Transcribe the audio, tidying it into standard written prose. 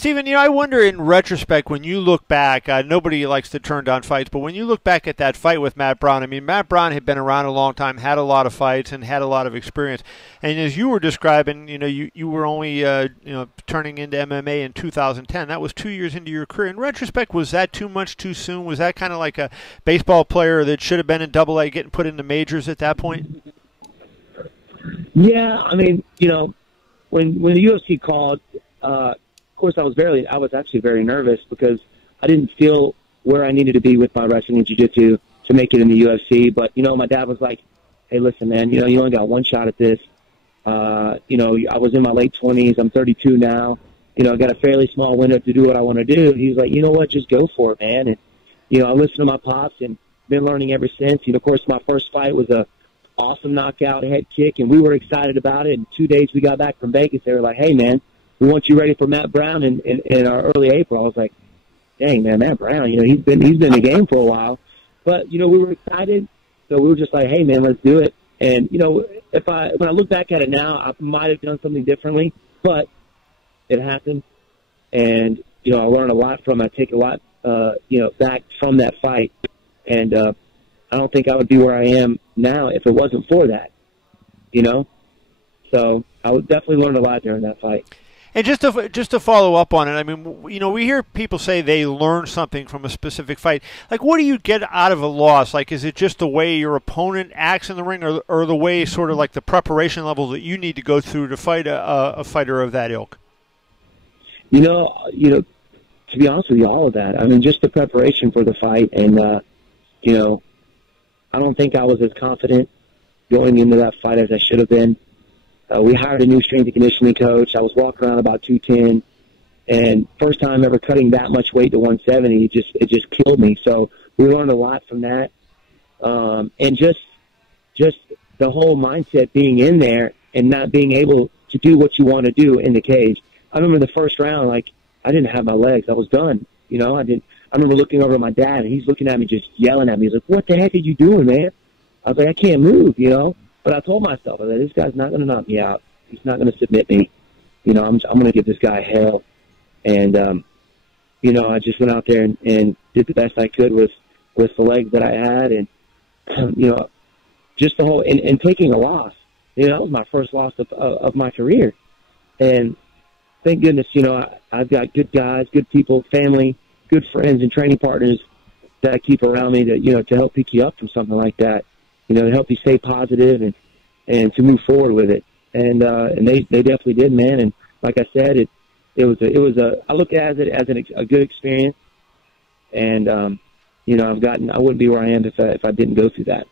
Stephen, I wonder in retrospect, when you look back, nobody likes to turn down fights, but when you look back at that fight with Matt Brown, I mean, Matt Brown had been around a long time, had a lot of fights, and had a lot of experience. And as you were describing, you were only, turning into MMA in 2010. That was 2 years into your career. In retrospect, was that too much too soon? Was that kind of like a baseball player that should have been in Double-A getting put into majors at that point? Yeah, I mean, when the UFC called, of course, I was actually very nervous because I didn't feel where I needed to be with my wrestling and jiu-jitsu to make it in the UFC. But, my dad was like, hey, listen, man, you only got one shot at this. I was in my late 20s. I'm 32 now. I got a fairly small window to do what I want to do. He's like, you know what, just go for it, man. And, I listened to my pops and been learning ever since. Of course, my first fight was a awesome knockout head kick, and we were excited about it. In 2 days we got back from Vegas. They were like, hey, man, we want you ready for Matt Brown in our early April. I was like, dang, man, Matt Brown, he's been in the game for a while. But, we were excited, so we were just like, hey, man, let's do it. And, when I look back at it now, I might have done something differently, but it happened. And, I learned a lot from it. I take a lot, back from that fight. And I don't think I would be where I am now if it wasn't for that, So I would definitely learned a lot during that fight. And just to follow up on it, I mean, we hear people say they learn something from a specific fight. Like, what do you get out of a loss? Like, is it just the way your opponent acts in the ring, or the way sort of like the preparation level that you need to go through to fight a fighter of that ilk? To be honest with you, all of that. I mean, just the preparation for the fight, and I don't think I was as confident going into that fight as I should have been. We hired a new strength and conditioning coach. I was walking around about 210, and first time ever cutting that much weight to 170, it just killed me. So we learned a lot from that, and just the whole mindset being in there and not being able to do what you want to do in the cage. I remember the first round, like, I didn't have my legs. I was done. I remember looking over at my dad, and he's looking at me, just yelling at me. He's like, "What the heck are you doing, man?" I was like, "I can't move, But I told myself, this guy's not going to knock me out. He's not going to submit me. I'm going to give this guy hell. And, I just went out there and did the best I could with the legs that I had. And, just the whole, and taking a loss. That was my first loss of my career. And thank goodness, I've got good guys, good people, family, good friends and training partners that I keep around me to help pick you up from something like that. To help you stay positive and to move forward with it. And they definitely did, man. And like I said, it was I look at it as a good experience. And, I wouldn't be where I am if I didn't go through that.